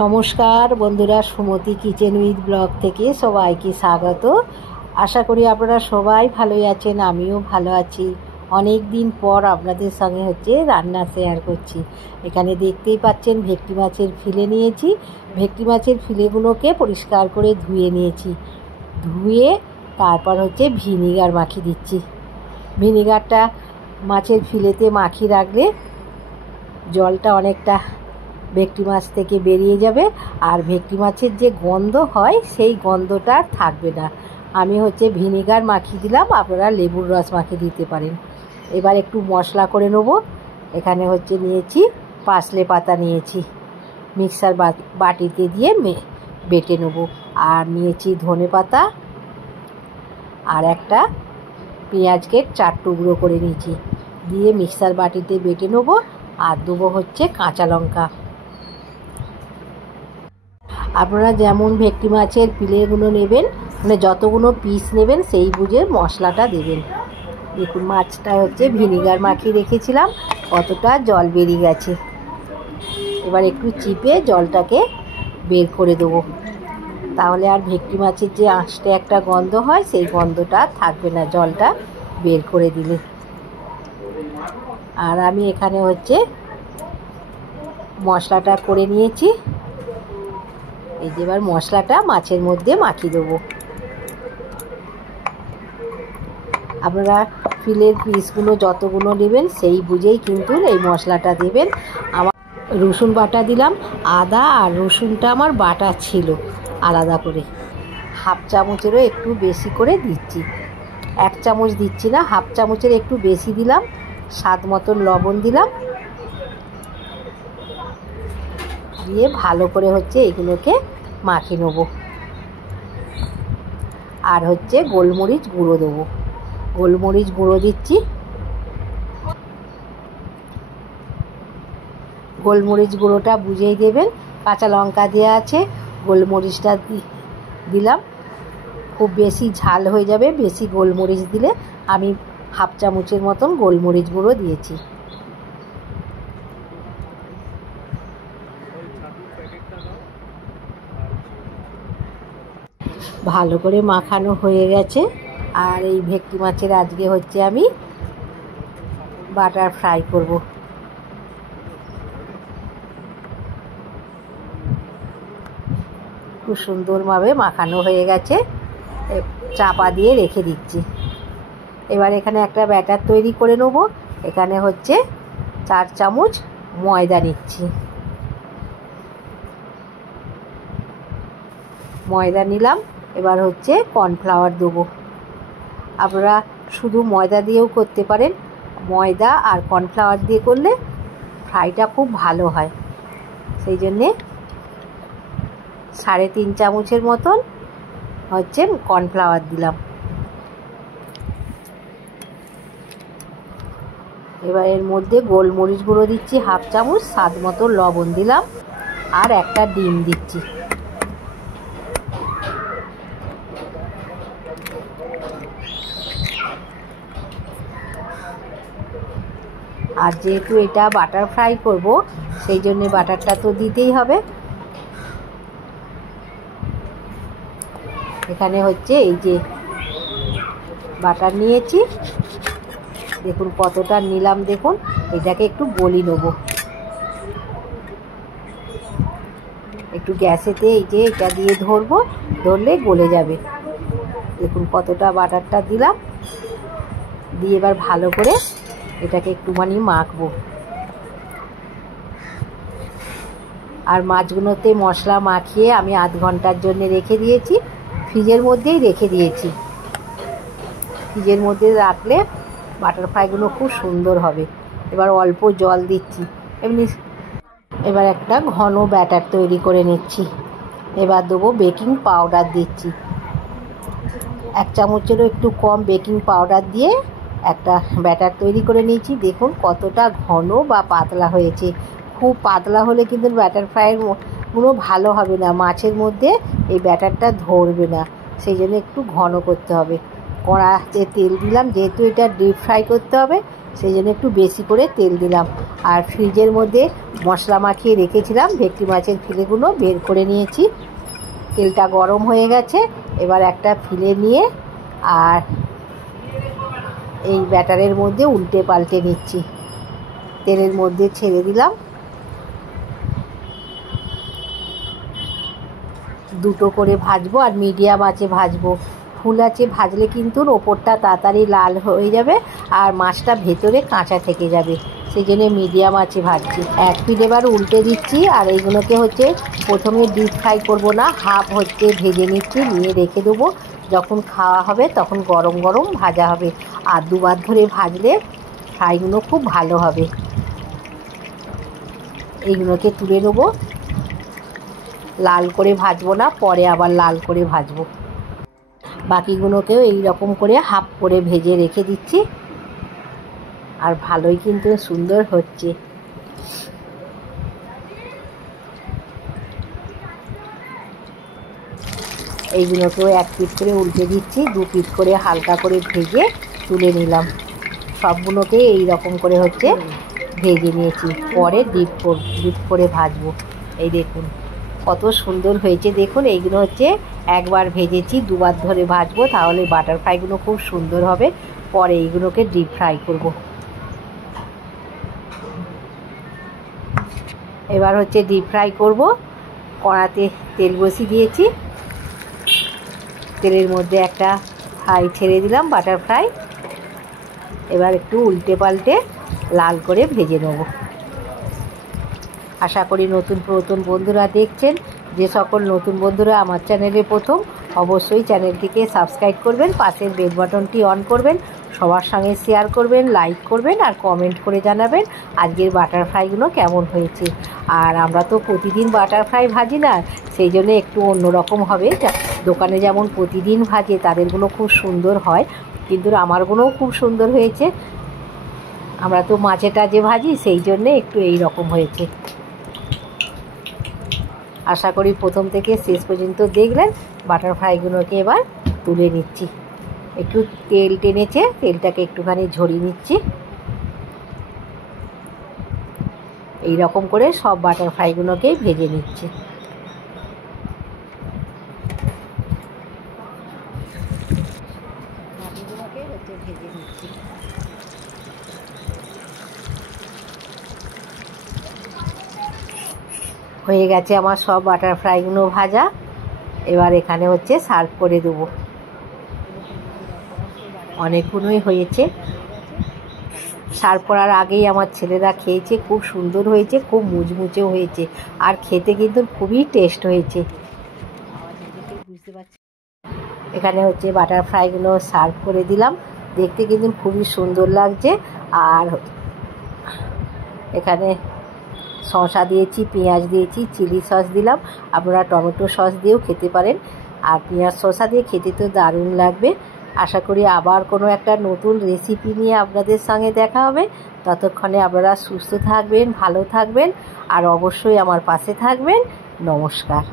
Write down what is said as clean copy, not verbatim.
নমস্কার বন্ধুরা, সুমতি kitchen with blog থেকে সবাইকে স্বাগত। আশা করি আপনারা সবাই ভালোই আছেন, আমিও ভালো আছি। অনেক দিন পর আপনাদের সঙ্গে রান্না শেয়ার করছি। এখানে দেখতেই পাচ্ছেন ভেটকি মাছের ফিলে নিয়েছি। ভেটকি মাছের ফিলেগুলোকে পরিষ্কার করে ধুয়ে নিয়েছি। ধুয়ে তারপর ভিনিগার মাখিয়ে দিচ্ছি। ভিনিগারটা মাছের ফিলেতে মাখিয়ে রাখলে জলটা অনেকটা ভেটকি মাছ থেকে বেরিয়ে যাবে, আর ভেটকি মাছের যে গন্ধ হয় সেই গন্ধটা আর থাকবে না। আমি ভিনিগার মাখিয়ে দিলাম, আপনারা লেবুর রস মাখিয়ে দিতে পারেন। এবার একটু মশলা করে নেব। এখানে নিয়েছি পাসলে পাতা, নিয়েছি মিক্সার বাটিতে দিয়ে বেটে নেব। আর নিয়েছি ধনে পাতা, আর একটা পেঁয়াজকে 4 টুকরো করে নিয়েছি, দিয়ে মিক্সার বাটিতে বেটে নেব। আর দেবো কাঁচা লঙ্কা। আপনারা যেমন ভেটকি মাছের ফিলেগুলো নেবেন, মানে যতগুলো পিস নেবেন সেই বুঝে মশলাটা দেবেন। দেখুন মাছটা ভিনিগার মাখিয়ে রেখেছিলাম, কতটা জল বেরিয়ে গেছে। এবার একটু চিপে জলটাকে বের করে দেবো, তাহলে আর ভেটকি মাছের যে আঁশটে একটা গন্ধ হয় সেই গন্ধটা থাকবে না জলটা বের করে দিলে। আর আমি এখানে মশলাটা করে নিয়েছি। এই যে এবার মশলাটা মাছের মধ্যে মাখিয়ে দেবো। আপনারা ফিলের পিসগুলো যতগুলো নেবেন সেই বুঝেই কিন্তু এই মশলাটা দেবেন। আমার রসুন বাটা দিলাম, আদা আর রসুনটা আমার বাটা ছিল আলাদা করে। হাফ চামচেরও একটু বেশি করে দিচ্ছি, 1 চামচ দিচ্ছি না, হাফ চামচের একটু বেশি দিলাম। স্বাদ মতন লবণ দিলাম, দিয়ে ভালো করে এগুলোকে মাখিয়ে নেব। আর গোলমরিচ গুঁড়ো দেবো, গোলমরিচ গুঁড়ো দিচ্ছি। গোলমরিচ গুঁড়োটা বুঝেই দেবেন, কাঁচা লঙ্কা দেওয়া আছে, গোলমরিচটা দিলাম। খুব বেশি ঝাল হয়ে যাবে বেশি গোলমরিচ দিলে। আমি হাফ চামচের মতন গোলমরিচ গুঁড়ো দিয়েছি। ভালো করে মাখানো হয়ে গেছে। আর এই ভেটকি মাছের আজকে আমি বাটার ফ্রাই করব। খুব সুন্দরভাবে মাখানো হয়ে গেছে, চাপা দিয়ে রেখে দিচ্ছি। এবার এখানে একটা ব্যাটার তৈরি করে নেব। এখানে 4 চামচ ময়দা নিচ্ছি। ময়দা নিলাম। এবার কর্নফ্লাওয়ার দেবো। আপনারা শুধু ময়দা দিয়েও করতে পারেন, ময়দা আর কর্নফ্লাওয়ার দিয়ে করলে ফ্রাইটা খুব ভালো হয়। সেই জন্যে 3.5 চামচের মতন কর্নফ্লাওয়ার দিলাম। এবার এর মধ্যে গোলমরিচ গুঁড়ো দিচ্ছি হাফ চামচ, স্বাদ মতো লবণ দিলাম, আর একটা ডিম দিচ্ছি। আর যেহেতু এটা বাটার ফ্রাই করব, সেই জন্য বাটারটা তো দিতেই হবে। এখানে এই যে বাটার নিয়েছি, দেখুন কতটা নিলাম। দেখুন এটাকে একটু গলি নেব। একটু গ্যাসেতে এই যে এটা দিয়ে ধরবো, ধরলে গলে যাবে। দেখুন কতটা বাটারটা দিলাম, দিয়ে এবার ভালো করে এটাকে একটুখানি মাখবো। আর মাছগুলোতে মশলা মাখিয়ে আমি আধ ঘন্টার জন্য রেখে দিয়েছি, ফ্রিজের মধ্যেই রেখে দিয়েছি। ফ্রিজের মধ্যে রাখলে বাটার ফ্রাইগুলো খুব সুন্দর হবে। এবার অল্প জল দিচ্ছি এবার একটা ঘন ব্যাটার তৈরি করে নিচ্ছি। এবার দেবো বেকিং পাউডার দিচ্ছি, 1 চামচেরও একটু কম বেকিং পাউডার দিয়ে একটা ব্যাটার তৈরি করে নিয়েছি। দেখুন কতটা ঘন বা পাতলা হয়েছে। খুব পাতলা হলে কিন্তু ব্যাটার ফ্রাইয়ের গুলো ভালো হবে না, মাছের মধ্যে এই ব্যাটারটা ধরবে না। সেই জন্য একটু ঘন করতে হবে। কড়াতে তেল দিলাম, যেহেতু এটা ডিপ ফ্রাই করতে হবে সেই জন্য একটু বেশি করে তেল দিলাম। আর ফ্রিজের মধ্যে মশলা মাখিয়ে রেখেছিলাম ভেটকি মাছের ফিলেগুলো বের করে নিয়েছি। তেলটা গরম হয়ে গেছে, এবার একটা ফিলে নিয়ে আর এই ব্যাটারের মধ্যে উল্টে পাল্টে নিচ্ছি। তেলের মধ্যে ছেড়ে দিলাম, দুটো করে ভাজবো আর মিডিয়াম আঁচে ভাজবো। ফুল আঁচে ভাজলে কিন্তু ওপরটা তাড়াতাড়ি লাল হয়ে যাবে আর মাছটা ভেতরে কাঁচা থেকে যাবে, সেই জন্য মিডিয়াম আঁচে ভাজছি। এক পিঠ এবার উল্টে দিচ্ছি। আর এইগুলোকে হচ্ছে প্রথমে ডিপ ফ্রাই করবো না, হাফ হচ্ছে ভেজে নিচ্ছি, নিয়ে রেখে দেবো। যখন খাওয়া হবে তখন গরম গরম ভাজা হবে। আর দুবার ধরে ভাজলে ফ্রাইগুলো খুব ভালো হবে। এইগুলোকে তুলে নেবো, লাল করে ভাজবো না, পরে আবার লাল করে ভাজবো। বাকিগুলোকেও এই রকম করে হাফ করে ভেজে রেখে দিচ্ছি। আর ভালোই কিন্তু সুন্দর হচ্ছে। এইগুলোকেও এক পিঠ করে উল্টে দিচ্ছি, দু পিঠ করে হালকা করে ভেজে তুলে নিলাম। সবগুলোকে এই রকম করে হচ্ছে ভেজে নিয়েছি, পরে ডিপ করে ভাজবো। এই দেখুন কত সুন্দর হয়েছে। দেখুন এইগুলো হচ্ছে একবার ভেজেছি, দুবার ধরে ভাজবো, তাহলে বাটার ফ্রাইগুলো খুব সুন্দর হবে। পরে এইগুলোকে ডিপ ফ্রাই করব। এবার হচ্ছে ডিপ ফ্রাই করব। কড়াতে তেল বসিয়ে দিয়েছি, তেলের মধ্যে একটা ফ্রাই ছেড়ে দিলাম, বাটার ফ্রাই। এবার একটু উল্টে পাল্টে লাল করে ভেজে নেব। আশা করি নতুন পুরাতন বন্ধুরা দেখছেন। যে সকল নতুন বন্ধুরা আমার চ্যানেলে প্রথম, অবশ্যই চ্যানেলটিকে সাবস্ক্রাইব করবেন, পাশের বেল বাটনটি অন করবেন, সবার সঙ্গে শেয়ার করবেন, লাইক করবেন আর কমেন্ট করে জানাবেন আজকের বাটার ফ্রাইগুলো কেমন হয়েছে। আর আমরা তো প্রতিদিন বাটার ফ্রাই ভাজি না, সেই জন্য একটু অন্যরকম হবে। দোকানে যেমন প্রতিদিন ভাজে তাদেরগুলো খুব সুন্দর হয়, কিন্তু আমারগুলোও খুব সুন্দর হয়েছে। আমরা তো মাছে টাজে ভাজি, সেই জন্যে একটু এই রকম হয়েছে। আশা করি প্রথম থেকে শেষ পর্যন্ত দেখলেন। বাটার ফ্রাইগুলোকে এবার তুলে নিচ্ছি। একটু তেল টেনেছে, তেলটাকে একটুখানি ঝরিয়ে নিচ্ছি। এই রকম করে সব বাটার ফ্রাইগুলোকেই ভেজে নিচ্ছি। ভেজে নিচ্ছি। হয়ে গেছে আমার সব বাটার ফ্রাইগুলো ভাজা। এবার এখানে হচ্ছে সার্ভ করে দেবো। অনেকগুলোই হয়েছে। সার্ভ করার আগেই আমার ছেলেরা খেয়েছে, খুব সুন্দর হয়েছে, খুব মুচমুচেও হয়েছে, আর খেতে কিন্তু খুবই টেস্ট হয়েছে। বুঝতে পারছি। এখানে হচ্ছে বাটার ফ্রাইগুলো সার্ভ করে দিলাম, দেখতে কিন্তু খুবই সুন্দর লাগছে। আর এখানে শসা দিয়েছি, পেঁয়াজ দিয়েছি, চিলি সস দিলাম। আপনারা টমেটো সস দিয়েও খেতে পারেন, আর পেঁয়াজ শসা দিয়ে খেতে তো দারুণ লাগবে। আশা করি আবার কোনো একটা নতুন রেসিপি নিয়ে আপনাদের সঙ্গে দেখা হবে। ততক্ষণে আপনারা সুস্থ থাকবেন, ভালো থাকবেন আর অবশ্যই আমার পাশে থাকবেন। নমস্কার।